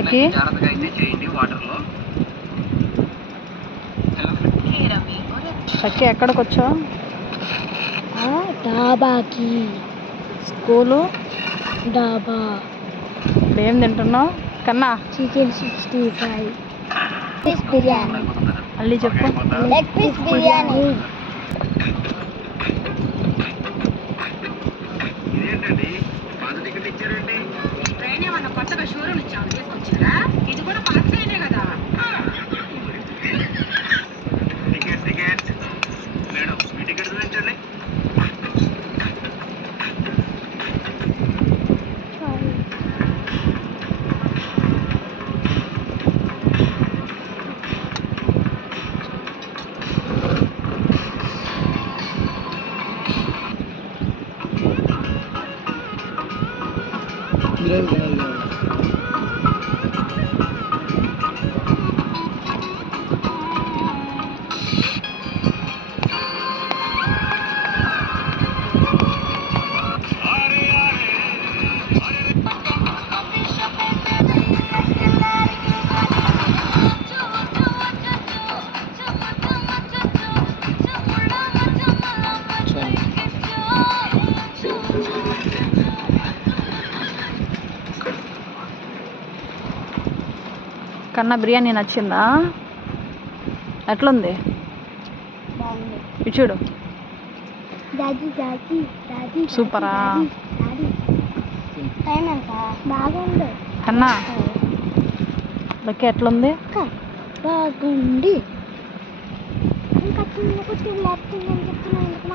Okay okay ఎక్కడికి వచ్చావు? డాబాకి. School డాబా. ఏం తింటున్నావు కన్నా? చికెన్ 65. పీస్ బిర్యానీ. మళ్ళీ చెప్పు. Leg piece biryani. ట్రైన్ ఏమన్నా కొత్తగా షోరూమ్ నుంచి తీసుకొచ్చారా? ఇది కూడా పాత ట్రైనే కదా. టికెట్ మేడం, మీ టికెట్ చూపించండి. కన్నా బిర్యానీ నచ్చిందా? ఎట్లుంది? ఇటు చూడు. సూపరా? బాగుంది కన్నా ఓకే ఎట్లుంది? బాగుంది. ఇంకా చిన్న కుర్చీలు లేకపోతే నేను చెప్తున్నా ఎందుకు